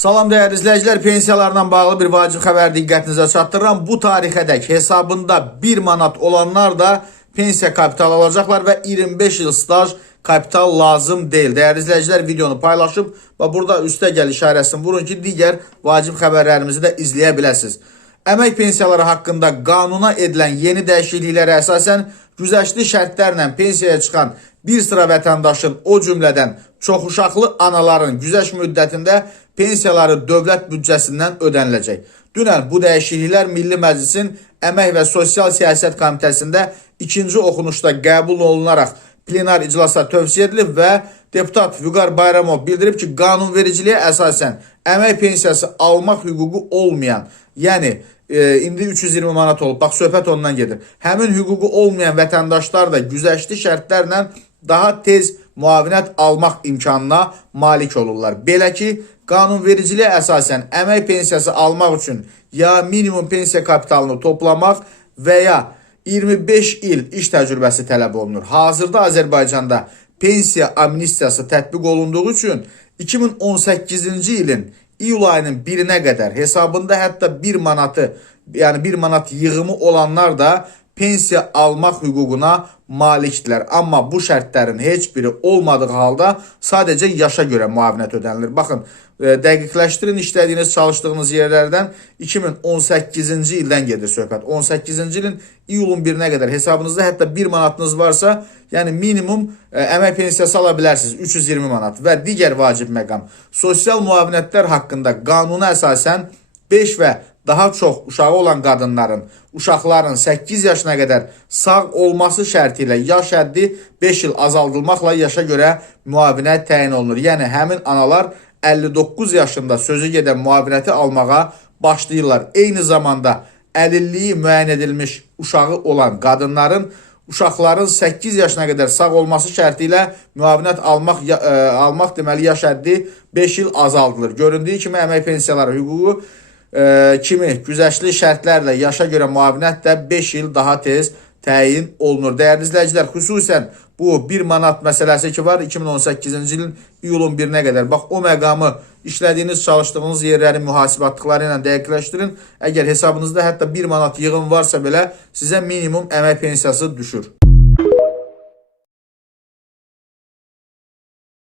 Salam dəyərli izləyicilər, pensiyalarla bağlı bir vacib xəbər diqqətinizə çatdırıram. Bu tarixədək hesabında 1 manat olanlar da pensiya kapitalı alacaqlar və 25 il staj kapital lazım deyil. Dəyərli izləyicilər, videonu paylaşıb və burada üstə gəl işarəsini vurun ki, digər vacib xəbərlərimizi də izləyə biləsiniz. Əmək pensiyaları haqqında qanuna edilən yeni dəyişikliklərə əsasən güzəştli şərtlərlə pensiyaya çıxan bir sıra vətəndaşın, o cümlədən çoxuşaqlı anaların güzəşt müddətində pensiyaları dövlət büdcəsindən ödəniləcək. Dünən bu dəyişikliklər Milli Məclisin Əmək və Sosial Siyasət Komitəsində ikinci oxunuşda qəbul olunaraq plenar iclasa tövsiyə edilib və deputat Vüqar Bayramov bildirib ki, qanunvericiliyə əsasən əmək pensiyası almaq hüququ olmayan, yəni indi 320 manat olub, bax söhbət ondan gedir. Həmin hüququ olmayan vətəndaşlar da güzəştli şərtlərlə daha tez müavinət almaq imkanına malik olurlar. Belə ki, qanunvericiliyə əsasən əmək pensiyası almaq üçün ya minimum pensiya kapitalını toplamaq və ya 25 il iş təcrübəsi tələb olunur. Hazırda Azərbaycanda pensiya amnistiyası tətbiq olunduğu üçün 2018-ci ilin iyul ayının 1-nə qədər hesabında hətta 1 manatı, yəni 1 manat yığımı olanlar da pensiya almaq hüququna malikdirlər. Amma bu şərtlərin heç biri olmadığı halda sadəcə yaşa görə müavinət ödənilir. Baxın, dəqiqləşdirin işlədiyiniz, çalışdığınız yerlərdən 2018-ci ildən gedir söhbət. 18-ci ilin iyulun 1-nə qədər hesabınızda hətta 1 manatınız varsa, yəni minimum əmək pensiyası ala bilərsiniz, 320 manat və digər vacib məqam. Sosial müavinətlər haqqında qanuna əsasən 5 və daha çox uşağı olan qadınların, uşaqların 8 yaşına qədər sağ olması şərti ilə yaş həddi 5 il azaldılmaqla yaşa görə müavinət təyin olunur. Yəni, həmin analar 59 yaşında sözü gedən müavinəti almağa başlayırlar. Eyni zamanda əlilliyi müəyyən edilmiş uşağı olan qadınların, uşaqların 8 yaşına qədər sağ olması şərti ilə müavinət almaq deməli yaş həddi 5 il azaldılır. Göründüyü kimi əmək pensiyaları hüququ kimi güzəştli şərtlərlə yaşa görə müavinət də 5 il daha tez təyin olunur. Dəyərli izləyicilər, xüsusən bu 1 manat məsələsi ki var 2018-ci ilin iyulun 1-nə qədər. Bax, o məqamı işlədiyiniz, çalışdığınız yerləri mühasibatlıqları ilə dəqiqləşdirin. Əgər hesabınızda hətta 1 manat yığım varsa belə sizə minimum əmək pensiyası düşür.